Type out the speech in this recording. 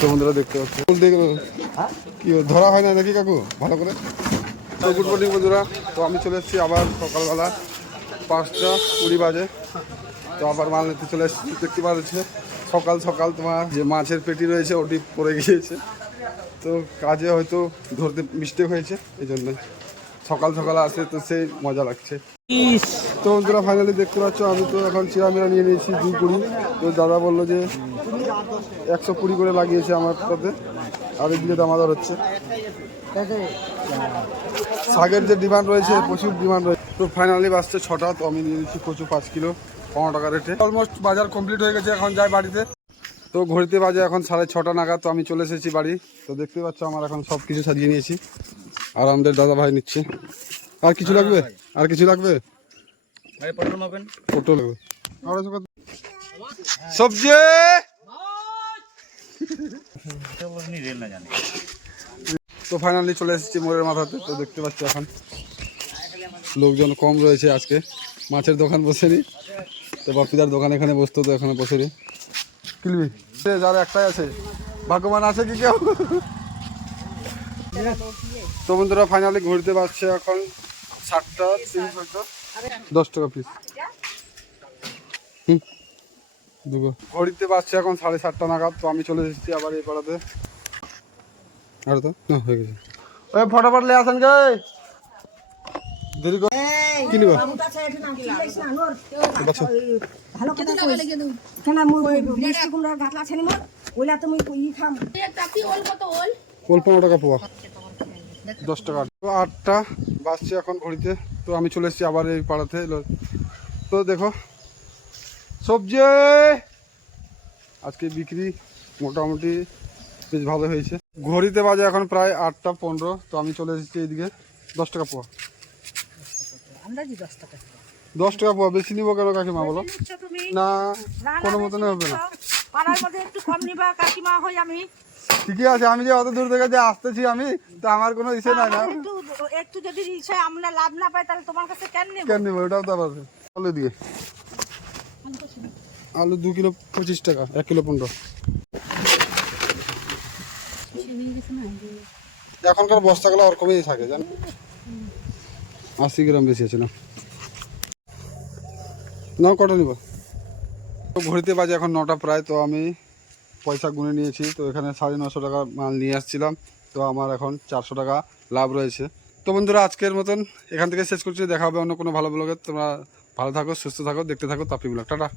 তো বন্ধুরা দেখতে পাচ্ছি কি ধরা হয় না নাকি কাকু ভালো করে। তো গুড মর্নিং বন্ধুরা, তো আমি চলে এসেছি আবার সকালবেলা 5:20 বাজে। তো আবার মাল নিতে চলে এসেছি। দেখতে পাচ্ছে সকাল সকাল তোমার যে মাছের পেটি রয়েছে ওটি পড়ে গিয়েছে, তো কাজে হয়তো ধরতে মিস্টেক হয়েছে, এই জন্য সকাল সকাল আসে তো সেই মজা লাগছে। তো বন্ধুরা ফাইনালি দেখতে পাচ্ছ আমি তো এখন চিরামিরা নিয়ে নিয়েছি 220। তো দাদা বললো যে 120 করে লাগিয়েছে আমার সাথে, আর এদিকে দামাদার হচ্ছে। শাকের যে ডিমান্ড রয়েছে প্রচুর ডিমান্ড রয়েছে। তো ফাইনালি বাসছে 6টা, তো আমি নিয়ে নিচ্ছি কচু 5 কিলো 15 টাকা রেটে। অলমোস্ট বাজার কমপ্লিট হয়ে গেছে, এখন যাই বাড়িতে। তো ঘড়িতে বাজে এখন 6:30 নাগাদ। তো আমি চলে এসেছি বাড়ি। তো দেখতে পাচ্ছ আমার এখন সব কিছু সাজিয়ে নিয়েছি, আর আমাদের দাদা ভাই নিচ্ছে। আর কিছু লাগবে? আর কিছু লাগবে? পটল লাগবে, সবজি। তো ফাইনালি চলে এসেছি মোড়ের মাথাতে। তো দেখতে পাচ্ছি এখন লোকজন কম রয়েছে আজকে, মাছের দোকান বসেনি। তো বাপিদার দোকান এখানে বসতো, তো এখানে বসেনি। কিনবি যার একটাই আছে, ভাগ্যবান আছে কি কেউ? তো বন্ধুরা ফাইনালি ঘুরতে পারছে এখন 7টা 10 টাকা পিস। ঘড়িতে পারছে এখন 7:30 নাগাদ। তো আমি চলে এসেছি আবার এই পাড়াতে। আর তো না হয়ে গেছে, ওই ফটাফট লে আসেন গে, দেরি করে কি নিবা? ভালো কথা কইছ কেন মই বৃষ্টি কুমড়া গাতলা ছানি মত ওইলা তুমি ই খাম একটা কি ওল কত ওল 15 টাকা পোয়া, 10 টাকা। তো 8টা বাজছে এখন ঘড়িতে। তো আমি চলে এসেছি আবার এই পাড়াতে। তো দেখো সবজি আজকে বিক্রি মোটামুটি বেশ ভালো হয়েছে। ঘড়িতে বাজে এখন প্রায় 8:15। তো আমি চলে এসেছি এইদিকে। 10 টাকা পোয়া, 10 টাকা পোয়া। বেশি নিবো কেন কাকিমা বলো? না কোনো মতনে হবে না, ঠিকই আছে। আমি যে অত দূর থেকে যে আসতেছি আমি, তো আমার কোনো ইচ্ছে নাই না। একটু যদি ইচ্ছে আমরা লাভ না পাই তাহলে তোমার কাছে কেন নেব? ওটাও তো আছে। আলু দিয়ে আলু 2 কিলো 25 টাকা, 1 কিলো 15। এখনকার বস্তাগুলো ওরকমই থাকে জানো, 80 গ্রাম বেশি আছে না। নাও কটা নিব? তো ঘড়িতে বাজে এখন 9টা প্রায়। তো আমি পয়সা গুনে নিয়েছি। তো এখানে 950 টাকা মাল নিয়ে আসছিলাম। তো আমার এখন 400 টাকা লাভ রয়েছে। তো বন্ধুরা আজকের মতন এখান থেকে শেষ করছি। দেখা হবে অন্য কোনো ভালো ব্লগে। তোমরা ভালো থাকো, সুস্থ থাকো, দেখতে থাকো তাপি ব্লগ। টাটা।